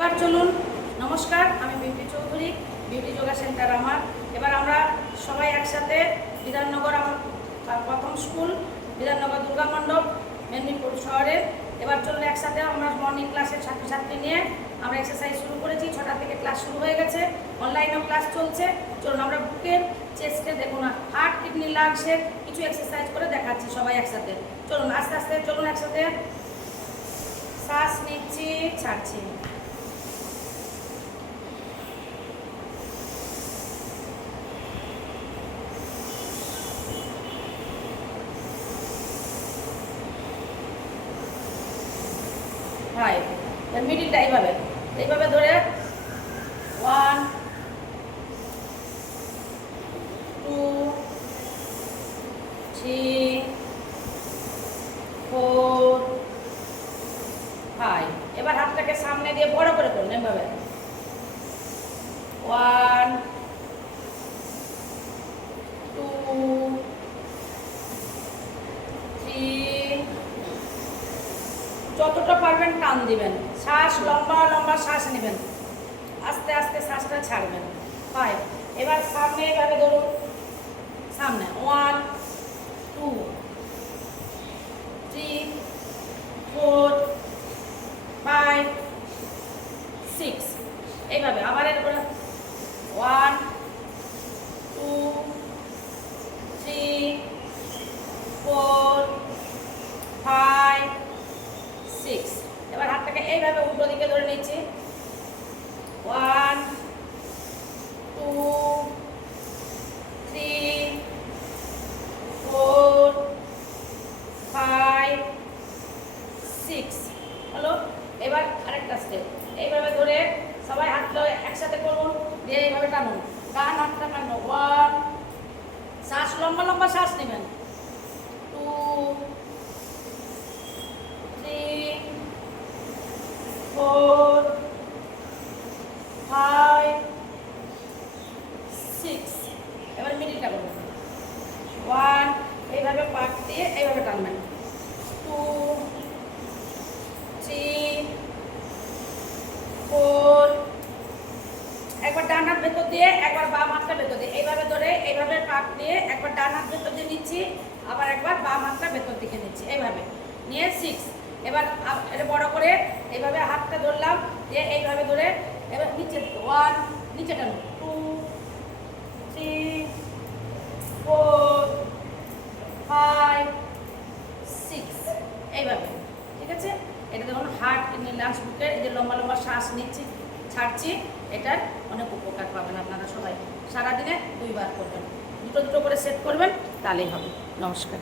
এবার চলুন। নমস্কার, আমি beauty Chowdhury, beauty yoga centre আমার। এবার আমরা সবাই একসাথে বিধাননগর, আমার প্রথম স্কুল বিধাননগর দুর্গা মণ্ডপ, মেদিনীপুর শহরের। এবার চলুন একসাথে আমরা মর্নিং ক্লাসের ছাত্রছাত্রী নিয়ে আমরা এক্সারসাইজ শুরু করেছি। 6টা থেকে ক্লাস শুরু হয়ে গেছে, অনলাইনেও ক্লাস চলছে। চলুন আমরা বুকের, চেস্টের, দেখুন হার্ট, কিডনি, লাংসের কিছু এক্সারসাইজ করে দেখাচ্ছি সবাই একসাথে। চলুন আস্তে আস্তে চলুন একসাথে। শ্বাস নিচ্ছি, ছাড়ছি। মিডিলটা এইভাবে এইভাবে ধরে 1 2 3 4 5। এবার হাতটাকে সামনে দিয়ে বড় করে করুন এইভাবে। 1 2 3। যতটা পারবেন টান দিবেন, শ্বাস লম্বা লম্বা শ্বাস নেবেন, আস্তে আস্তে শ্বাসটা ছাড়বেন। 5। এবার সামনে এইভাবে ধরুন, সামনে 1 2 3 4 5 6। এইভাবে আবার এরপরে 1 2 3 4 5 6। এবার হাতটাকে এইভাবে উল্টো দিকে ধরে নিচ্ছি। 1 2 3 4 5 6 হলো। এবার আরেকটা স্টেপ, এইভাবে ধরে সবাই হাতটা একসাথে করুন, দিয়ে এইভাবে টানুন, ডান হাতটা টানুন। 1, শ্বাস লম্বা লম্বা শ্বাস নেবেন। 2 3 4 5 6। এবার মিডিলটা করবেন। 1, এইভাবে পাট দিয়ে এইভাবে টানবেন। 2 3 4। একবার ডান হাত ভেতর দিয়ে, একবার বাম হাতটা ভেতর দিয়ে, এইভাবে ধরে এইভাবে পাট দিয়ে একবার ডান হাত ভেতর দিয়ে নিচ্ছি, আবার একবার বাম হাতটা ভেতর দিকে নিচ্ছি, এইভাবে নিয়ে 6। এবার এটা বড় করে এইভাবে হাতটা ধরলাম, দিয়ে এইভাবে ধরে এবার নিচে 1, নিচে টানো 2 3 4 5 6। এইভাবে, ঠিক আছে? এটা দেখুন হার্ট, কিডনি, লাংস, বুকের এই যে লম্বা লম্বা শ্বাস নিচ্ছি, ছাড়ছি, এটার অনেক উপকার পাবেন আপনারা সবাই। সারাদিনে 2 বার করবেন, দুটো দুটো করে সেট করবেন, তাহলেই হবে। নমস্কার।